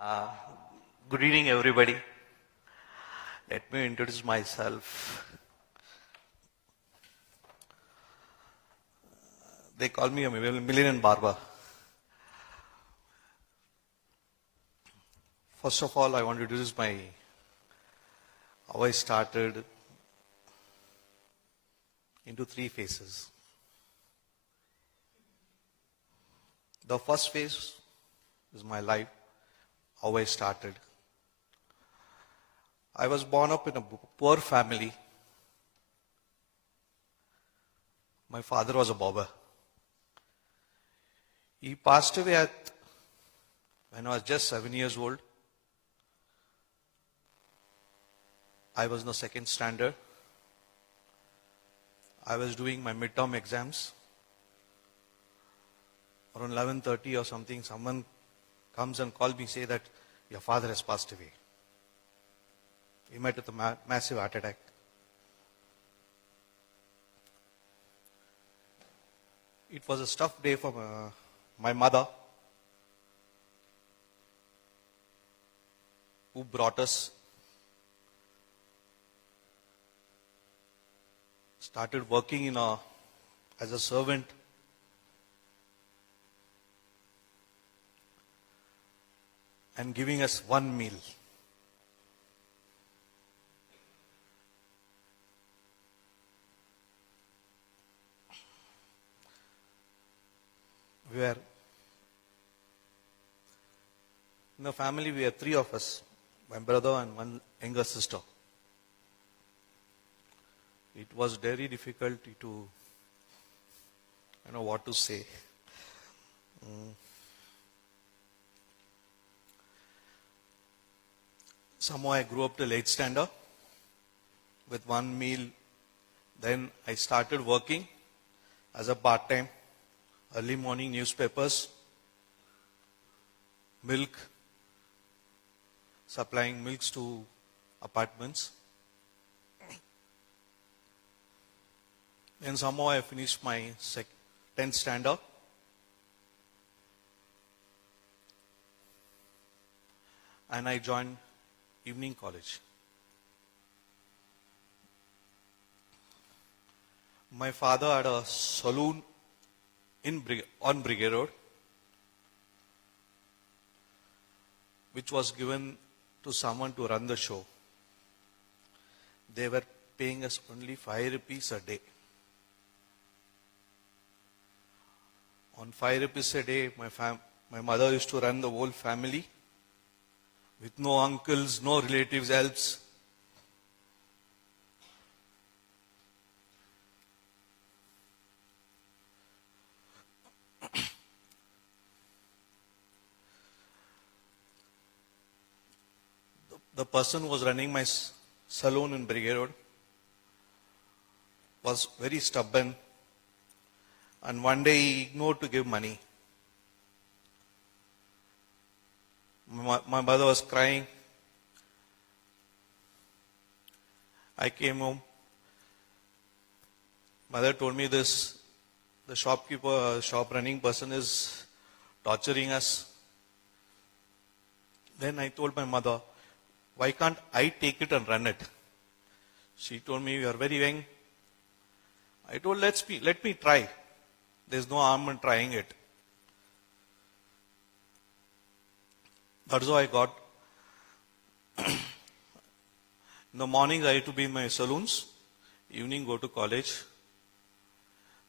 Uh, Good evening, everybody. Let me introduce myself. They call me a Billionaire Barber. First of all, I want to introduce how I started into three phases. The first phase is my life, how I started. I was born up in a poor family. My father was a barber. He passed away when I was just 7 years old. I was in the second standard. I was doing my midterm exams. Around 11:30 or something, someone comes and calls me, say that your father has passed away. He met with a massive heart attack. It was a tough day for my mother, who brought us, started working as a servant. And giving us one meal. We were, in the family we are three of us, my brother and one younger sister. It was very difficult to know what to say. Somehow I grew up till 8th standard with one meal. Then I started working as a part-time, early morning newspapers, milk, supplying milks to apartments. Then somehow I finished my 10th standard. And I joined evening college. My father had a saloon on Brigade Road, which was given to someone to run the show. They were paying us only 5 rupees a day. On 5 rupees a day, my mother used to run the whole family with no uncles, no relatives helps. The person who was running my salon in Brigade Road was very stubborn, and one day he ignored to give money. My mother was crying. I came home. Mother told me this, the shop running person is torturing us. Then I told my mother, why can't I take it and run it? She told me, you are very young. I told, let me try. There's no harm in trying it. That's how I got. In the mornings I used to be in my saloons. Evening go to college.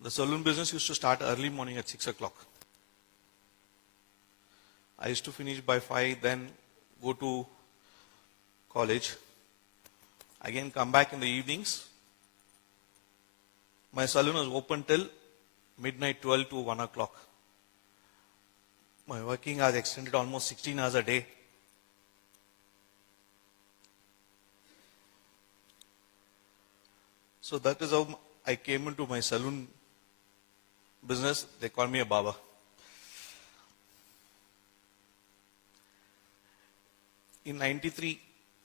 The saloon business used to start early morning at 6 o'clock. I used to finish by 5, then go to college. Again come back in the evenings. My saloon was open till midnight, 12 to 1 o'clock. My working hours extended almost 16 hours a day. So that is how I came into my saloon business. They call me a barber. In 93,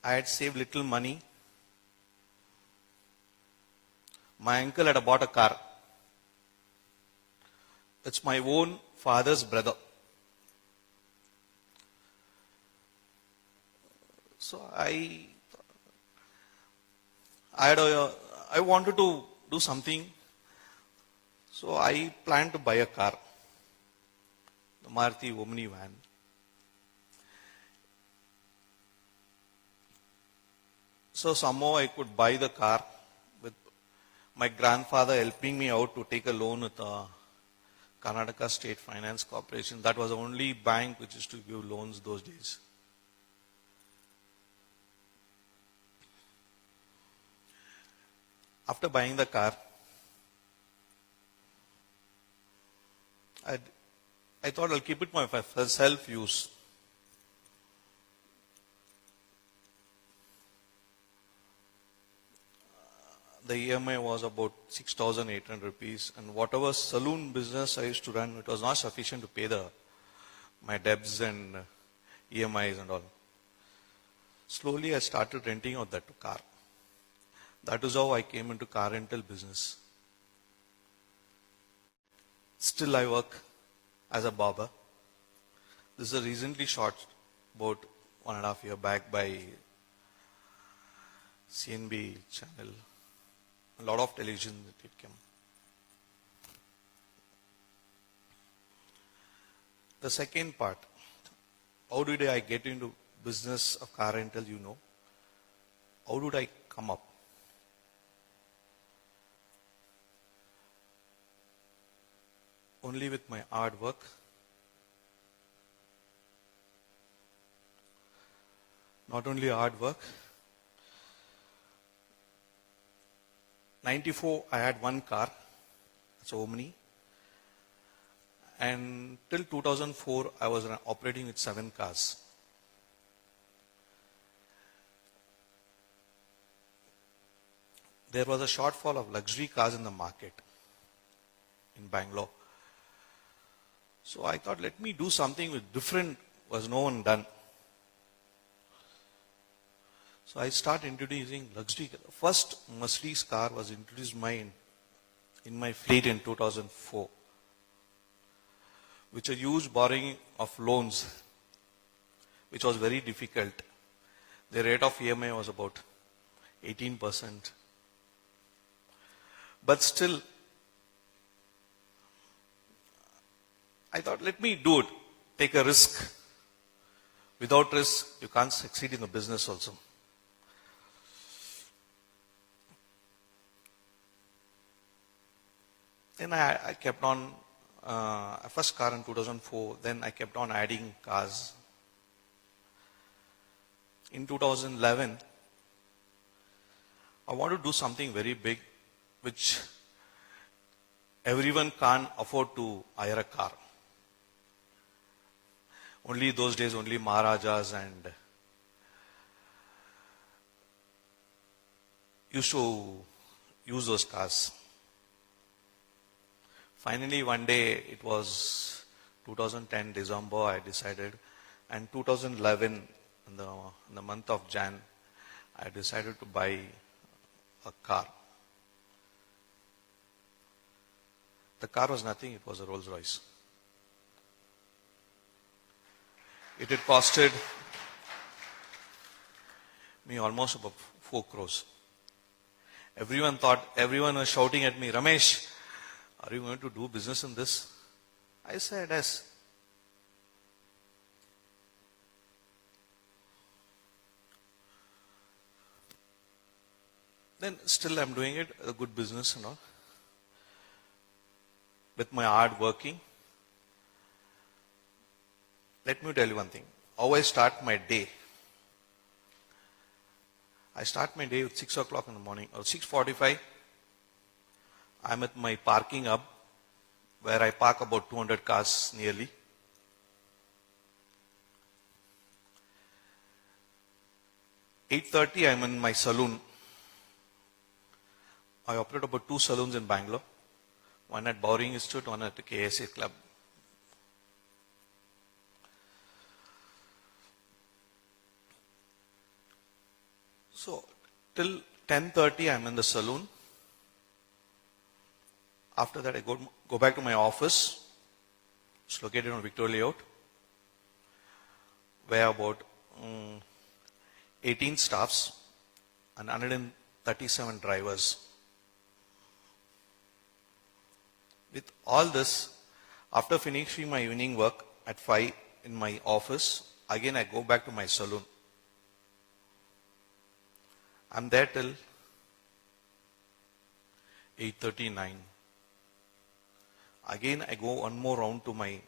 I had saved little money. My uncle had bought a car. It's my own father's brother. So I wanted to do something. So I planned to buy a car, the Maruti Omni van. So somehow I could buy the car with my grandfather helping me out to take a loan with the Karnataka State Finance Corporation. That was the only bank which used to give loans those days. After buying the car, I thought I'll keep it for self-use. The EMI was about 6,800 rupees, and whatever saloon business I used to run, it was not sufficient to pay my debts and EMIs and all. Slowly I started renting out that car. That is how I came into car rental business. Still I work as a barber. This is a recently shot, about 1.5 years back, by CNB channel. A lot of television that it came. The second part, how did I get into business of car rental, you know? How did I come up? Only with my hard work. Not only hard work. 94, I had one car, it's Omni. And till 2004, I was operating with 7 cars. There was a shortfall of luxury cars in the market in Bangalore. So I thought, let me do something with different, was no one done. So I started introducing luxury. First Mercedes car was introduced in my fleet in 2004, which a huge borrowing of loans, which was very difficult. The rate of EMI was about 18%. But still, I thought, let me do it, take a risk. Without risk, you can't succeed in the business also. Then I kept on, first car in 2004, then I kept on adding cars. In 2011, I want to do something very big, which everyone can't afford to hire a car. Only those days, only Maharajas and used to use those cars. Finally, one day, it was 2010 December, I decided, and 2011, in the month of Jan, I decided to buy a car. The car was nothing, it was a Rolls Royce. It had costed me almost about 4 crores. Everyone was shouting at me, Ramesh, are you going to do business in this? I said, yes. Then still I'm doing it, a good business and all. With my hard working. Let me tell you one thing. How I start my day. I start my day at 6 o'clock in the morning, or 6:45. I'm at my parking hub, where I park about 200 cars nearly. At 8:30, I'm in my saloon. I operate about 2 saloons in Bangalore. One at Bowring Institute, one at the KSA Club. So, till 10:30, I'm in the saloon. After that, I go back to my office. It's located on Victoria Layout, where about 18 staffs and 137 drivers. With all this, after finishing my evening work at 5 in my office, again I go back to my saloon. I'm there till 8:39. Again I go one more round to my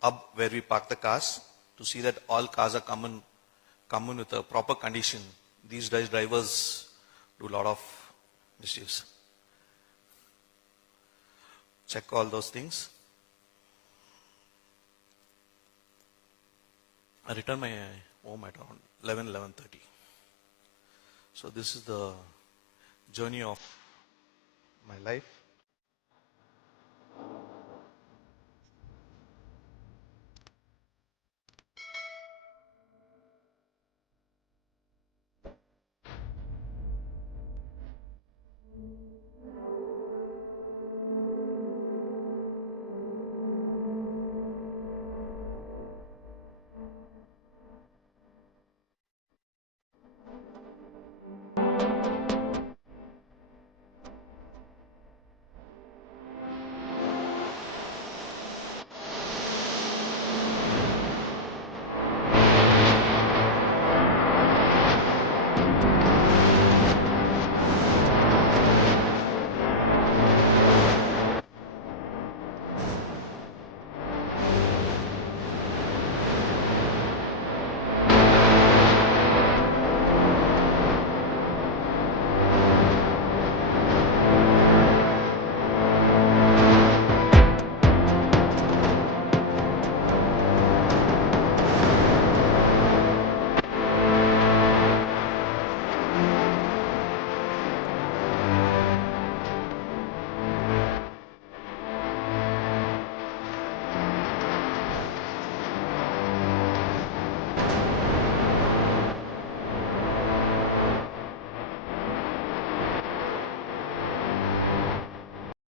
hub where we park the cars to see that all cars are come in with a proper condition. These days drivers do a lot of mischiefs. Check all those things. I return my home at around 11:30. So this is the journey of my life.